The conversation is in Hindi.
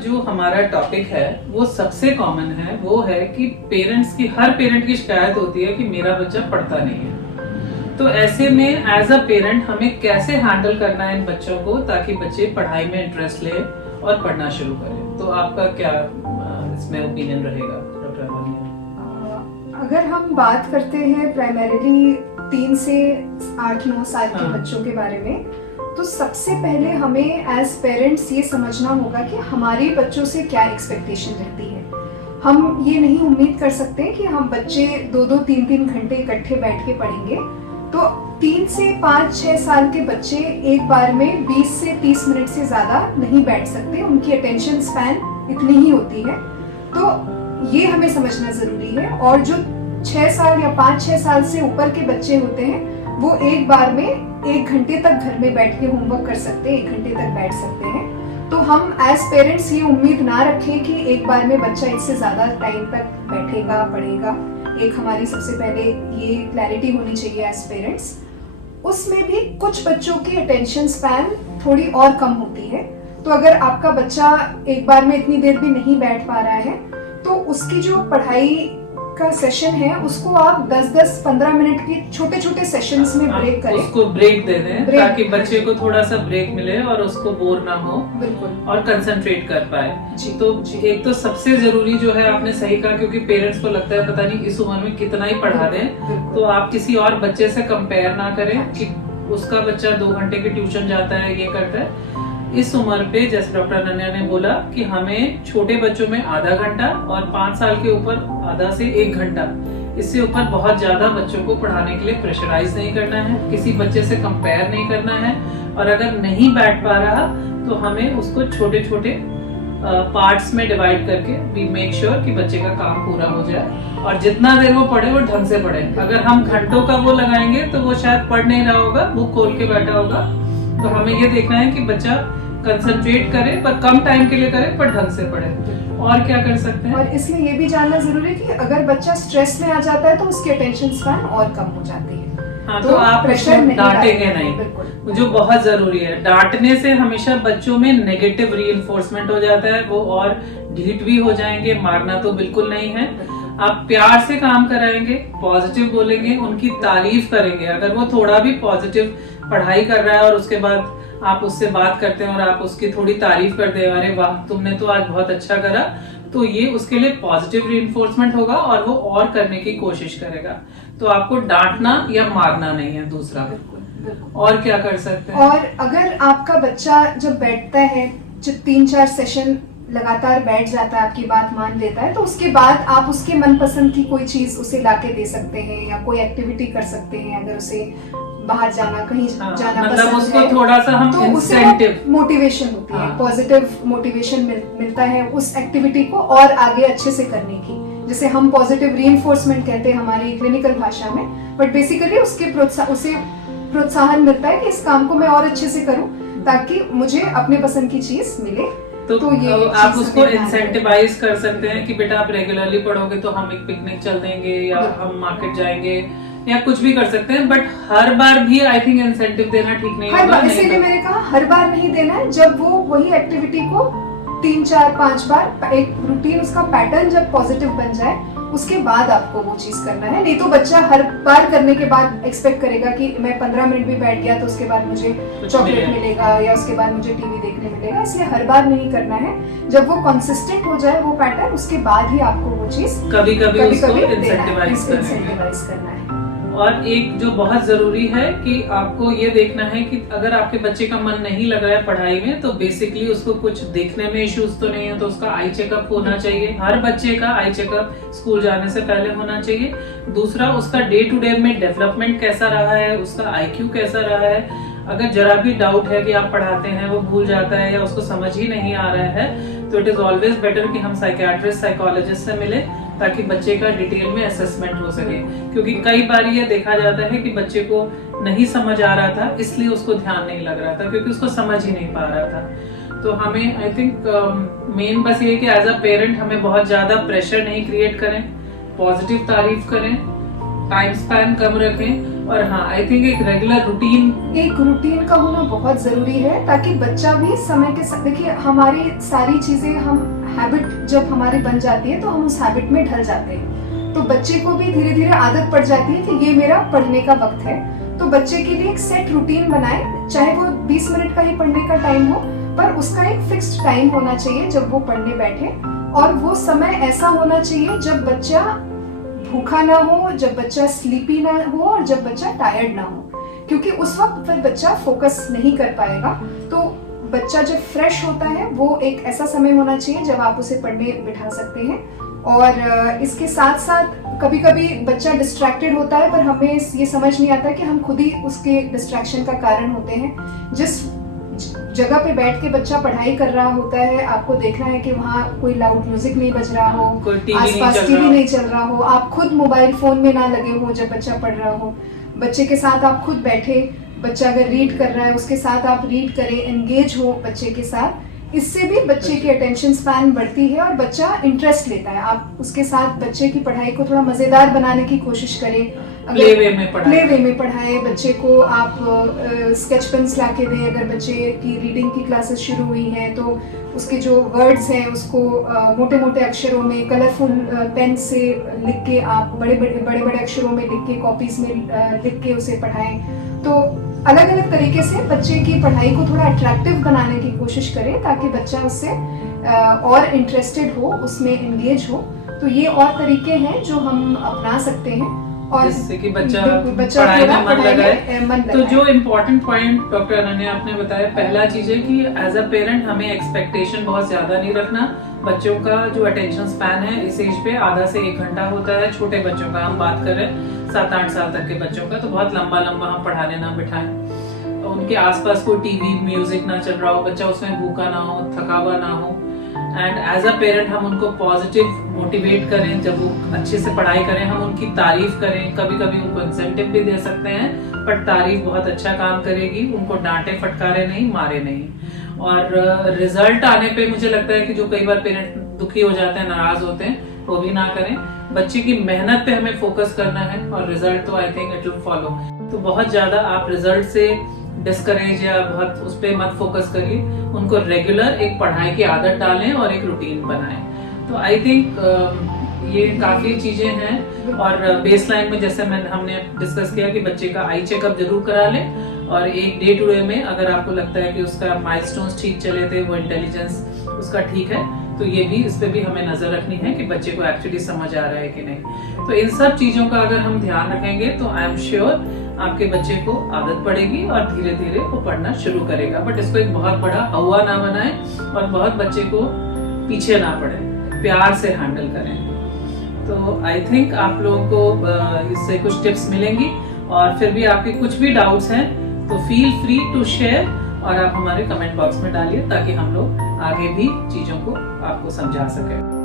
जो हमारा टॉपिक है वो सबसे कॉमन है, वो है कि हर पेरेंट की शिकायत होती है कि मेरा बच्चा पढ़ता नहीं है। तो ऐसे में एज अ पेरेंट हमें कैसे हैंडल करना है इन बच्चों को ताकि बच्चे पढ़ाई में इंटरेस्ट ले और पढ़ना शुरू करें। तो आपका क्या इसमें ओपिनियन रहेगा डॉक्टर अमोनिया? अगर हम बात करते हैं प्राइमरीली 3 से 8-9 साल के बच्चों के बारे में, तो सबसे पहले हमें एज पेरेंट्स ये समझना होगा कि हमारे बच्चों से क्या एक्सपेक्टेशन रहती है। हम ये नहीं उम्मीद कर सकते कि हम बच्चे 2-2, 3-3 घंटे इकट्ठे बैठ के पढ़ेंगे। तो 3 से 5-6 साल के बच्चे एक बार में 20 से 30 मिनट से ज़्यादा नहीं बैठ सकते, उनकी अटेंशन स्पैन इतनी ही होती है। तो ये हमें समझना ज़रूरी है। और जो 6 साल या 5-6 साल से ऊपर के बच्चे होते हैं वो एक बार में 1 घंटे तक घर में बैठ के होमवर्क कर सकते हैं, 1 घंटे तक बैठ सकते हैं। तो हम एज पेरेंट्स ये उम्मीद ना रखें कि एक बार में बच्चा इससे ज़्यादा टाइम तक बैठेगा, पढ़ेगा। एक हमारी सबसे पहले ये क्लैरिटी होनी चाहिए एज पेरेंट्स। उसमें भी कुछ बच्चों की अटेंशन स्पैन थोड़ी और कम होती है। तो अगर आपका बच्चा एक बार में इतनी देर भी नहीं बैठ पा रहा है तो उसकी जो पढ़ाई का सेशन है उसको आप 10-10, 15 मिनट की छोटे छोटे सेशंस में ब्रेक करें। उसको ब्रेक दे दें ताकि बच्चे को थोड़ा सा ब्रेक मिले और उसको बोर ना हो, बिल्कुल, और कंसंट्रेट कर पाए। तो एक तो सबसे जरूरी जो है आपने सही कहा, क्योंकि पेरेंट्स को लगता है पता नहीं इस उम्र में कितना ही पढ़ा दें, तो आप किसी और बच्चे से कंपेयर ना करें कि उसका बच्चा 2 घंटे की ट्यूशन जाता है, ये करता है। इस उम्र पे जैसे डॉक्टर अनन्या ने बोला कि हमें छोटे बच्चों में आधा घंटा और 5 साल के ऊपर आधा से 1 घंटा, इससे ऊपर बहुत ज्यादा बच्चों को पढ़ाने के लिए प्रेशराइज नहीं करना है, किसी बच्चे से कंपेयर नहीं करना है। और अगर नहीं बैठ पा रहा तो हमें उसको छोटे छोटे पार्ट्स में डिवाइड करके वी मेक श्योर कि बच्चे का काम पूरा हो जाए और जितना देर वो पढ़े वो ढंग से पढ़े। अगर हम घंटों का वो लगाएंगे तो वो शायद पढ़ नहीं रहा होगा, बुक खोल के बैठा होगा। तो हमें ये देखना है कि बच्चा कंसंट्रेट करे, पर कम टाइम के लिए करे, पर ढंग से पढ़े। और क्या कर सकते हैं? और इसमें ये भी जानना जरूरी है कि अगर बच्चा स्ट्रेस में आ जाता है तो उसकी अटेंशन स्पैन और कम हो जाती है। हाँ, तो आप डांटेंगे नहीं, जो बहुत जरूरी है। डांटने से हमेशा बच्चों में नेगेटिव रीइंफोर्समेंट हो जाता है, वो और ढीठ भी हो जाएंगे। मारना तो बिल्कुल नहीं है। आप प्यार से काम कराएंगे, पॉजिटिव बोलेंगे, उनकी तारीफ करेंगे। अगर वो थोड़ा भी पॉजिटिव पढ़ाई कर रहा है और उसके बाद आप उससे बात करते हैं और आप उसकी थोड़ी तारीफ करते हैं, अरे वाह तुमने तो आज बहुत अच्छा करा, तो ये उसके लिए पॉजिटिव रीइंफोर्समेंट होगा और वो और करने की कोशिश करेगा। तो आपको डांटना या मारना नहीं है। दूसरा और क्या कर सकते हैं? और अगर आपका बच्चा जब बैठता है, जब 3-4 सेशन लगातार बैठ जाता है, आपकी बात मान लेता है, तो उसके बाद आप उसके मनपसंद की कोई चीज उसे लाके दे सकते हैं या कोई एक्टिविटी कर सकते हैं। अगर उसे बाहर जाना, कहीं जाना मतलब पसंद उसको है, थोड़ा सा हम तो इंसेंटिव, मोटिवेशन होती है, पॉजिटिव मोटिवेशन मिलता है उस एक्टिविटी को और आगे अच्छे से करने की, जिसे हम पॉजिटिव रीइंफोर्समेंट कहते हैं हमारी क्लिनिकल भाषा में। बट बेसिकली उसे प्रोत्साहन मिलता है कि इस काम को मैं और अच्छे से करूं ताकि मुझे अपने पसंद की चीज मिले। तो ये आप उसको इंसेंटिवाइज कर सकते हैं कि बेटा आप रेगुलरली पढ़ोगे तो हम एक पिकनिक चल देंगे या हम मार्केट जाएंगे या कुछ भी कर सकते हैं। बट हर बार भी आई थिंक इंसेंटिव देना ठीक नहीं होगा। इसीलिए मैंने कहा हर बार नहीं देना है। जब वो वही एक्टिविटी को 3-4-5 बार, एक रूटीन उसका पैटर्न जब पॉजिटिव बन जाए, उसके बाद आपको वो चीज करना है। नहीं तो बच्चा हर बार करने के बाद एक्सपेक्ट करेगा कि मैं 15 मिनट भी बैठ गया तो उसके बाद मुझे चॉकलेट मिलेगा या उसके बाद मुझे टीवी देखने मिलेगा। इसलिए हर बार नहीं करना है। जब वो कंसिस्टेंट हो जाए वो पैटर्न, उसके बाद ही आपको वो चीज कभी कभी इंसेंटिवाइज करना है। और एक जो बहुत जरूरी है कि आपको ये देखना है कि अगर आपके बच्चे का मन नहीं लग रहा है पढ़ाई में, तो बेसिकली उसको कुछ देखने में इश्यूज तो नहीं है, तो उसका आई चेकअप होना चाहिए। हर बच्चे का आई चेकअप स्कूल जाने से पहले होना चाहिए। दूसरा, उसका डे टू डे में डेवलपमेंट कैसा रहा है, उसका IQ कैसा रहा है। अगर जरा भी डाउट है कि आप पढ़ाते हैं वो भूल जाता है या उसको समझ ही नहीं आ रहा है, तो इट इज ऑलवेज बेटर कि हम साइकियाट्रिस्ट, साइकोलॉजिस्ट से मिले ताकि बच्चे का डिटेल में असेसमेंट हो सके। क्योंकि कई बार ये देखा जाता है कि बच्चे को नहीं समझ आ रहा था, इसलिए उसको ध्यान नहीं लग रहा था, क्योंकि उसको समझ ही नहीं पा रहा था। तो हमें आई थिंक मेन बस ये कि एज अ पेरेंट हमें बहुत ज्यादा प्रेशर नहीं क्रिएट करें, पॉजिटिव तारीफ करें, टाइम स्पैन कम रखें और हाँ, आई थिंक एक रेगुलर रूटीन का होना बहुत जरूरी है, ताकि बच्चा भी समय के साथ, देखिए हमारी सारी चीजें, हम हैबिट जब हमारी बन जाती है तो हम उस हैबिट में ढल जाते हैं, तो बच्चे को भी धीरे धीरे आदत पड़ जाती है कि ये मेरा पढ़ने का वक्त है। तो बच्चे के लिए एक सेट रूटीन बनाए, चाहे वो 20 मिनट का ही पढ़ने का टाइम हो, पर उसका एक फिक्स्ड टाइम होना चाहिए जब वो पढ़ने बैठे, और वो समय ऐसा होना चाहिए जब बच्चा भूखा ना हो, जब बच्चा स्लीपी ना हो, और जब बच्चा टायर्ड ना हो, क्योंकि उस वक्त फिर बच्चा फोकस नहीं कर पाएगा। तो बच्चा जब फ्रेश होता है, वो एक ऐसा समय होना चाहिए जब आप उसे पढ़ने बिठा सकते हैं। और इसके साथ साथ कभी कभी बच्चा डिस्ट्रैक्टेड होता है, पर हमें ये समझ नहीं आता कि हम खुद ही उसके डिस्ट्रैक्शन का कारण होते हैं। जिस जगह पे बैठ के बच्चा पढ़ाई कर रहा होता है, आपको देखना है कि वहाँ कोई लाउड म्यूजिक नहीं बज रहा हो, आसपास टीवी नहीं चल रहा हो, आप खुद मोबाइल फोन में ना लगे हो जब बच्चा पढ़ रहा हो, बच्चे के साथ आप खुद बैठे, बच्चा अगर रीड कर रहा है उसके साथ आप रीड करें, एंगेज हो बच्चे के साथ। इससे भी बच्चे की अटेंशन स्पैन बढ़ती है और बच्चा इंटरेस्ट लेता है। आप उसके साथ बच्चे की पढ़ाई को थोड़ा मजेदार बनाने की कोशिश करें, प्ले वे में पढ़ाए बच्चे को, आप स्केच पेन्स ला के दें। अगर बच्चे की रीडिंग की क्लासेस शुरू हुई हैं तो उसके जो वर्ड्स हैं उसको मोटे मोटे अक्षरों में कलरफुल पेन से लिख के, आप बड़े बड़े अक्षरों में लिख के, कॉपीज में लिख के उसे पढ़ाएं। तो अलग अलग तरीके से बच्चे की पढ़ाई को थोड़ा अट्रैक्टिव बनाने की कोशिश करें, ताकि बच्चा उससे और इंटरेस्टेड हो, उसमें एंगेज हो। तो ये और तरीके हैं जो हम अपना सकते हैं, और जिससे कि बच्चा पढ़ाई में मन लगाए। तो जो इम्पोर्टेंट पॉइंट डॉक्टर अनन्या आपने बताया, पहला चीज है कि एज अ पेरेंट हमें एक्सपेक्टेशन बहुत ज्यादा नहीं रखना। बच्चों का जो अटेंशन स्पैन है इस एज पे आधा से 1 घंटा होता है। छोटे बच्चों का हम बात करें, 7-8 साल तक के बच्चों का, तो बहुत लंबा हम पढ़ाने ना बिठाएं। उनके आसपास कोई टीवी म्यूजिक ना चल रहा हो, बच्चा उसमें भूखा ना हो, थका हुआ ना हो। एंड एज अ पेरेंट हम उनको पॉजिटिव मोटिवेट करें, जब वो अच्छे से पढ़ाई करें हम उनकी तारीफ करें। कभी कभी उनको इंसेंटिव भी दे सकते हैं, पर तारीफ बहुत अच्छा काम करेगी। उनको डांटे फटकारे नहीं, मारे नहीं। और रिजल्ट आने पे मुझे लगता है कि जो कई बार पेरेंट दुखी हो जाते हैं, नाराज होते हैं, वो भी ना करें। बच्चे की मेहनत पे हमें फोकस करना है, और रिजल्ट तो I think it will follow. तो बहुत ज्यादा आप रिजल्ट से डिस्करेज या बहुत उस पर मत फोकस करिए। उनको रेगुलर एक पढ़ाई की आदत डालें और एक रूटीन बनाएं। तो आई थिंक ये काफी चीजें हैं। और बेसलाइन में जैसे हमने डिस्कस किया कि बच्चे का आई चेकअप जरूर करा लें, और एक डे टू डे में अगर आपको लगता है कि उसका माइलस्टोन्स ठीक चले थे, वो इंटेलिजेंस उसका ठीक है, तो ये भी, इस पे भी हमें नजर रखनी है कि बच्चे को एक्चुअली समझ आ रहा है कि नहीं। तो इन सब चीजों का अगर हम ध्यान रखेंगे तो आई एम श्योर आपके बच्चे को आदत पड़ेगी और धीरे धीरे वो पढ़ना शुरू करेगा। बट इसको एक बहुत बड़ा हवा ना बनाए और बहुत बच्चे को पीछे ना पड़े, प्यार से हैंडल करें। तो आई थिंक आप लोगों को इससे कुछ टिप्स मिलेंगी, और फिर भी आपके कुछ भी डाउट्स हैं तो फील फ्री टू शेयर, और आप हमारे कमेंट बॉक्स में डालिए, ताकि हम लोग आगे भी चीजों को आपको समझा सकें।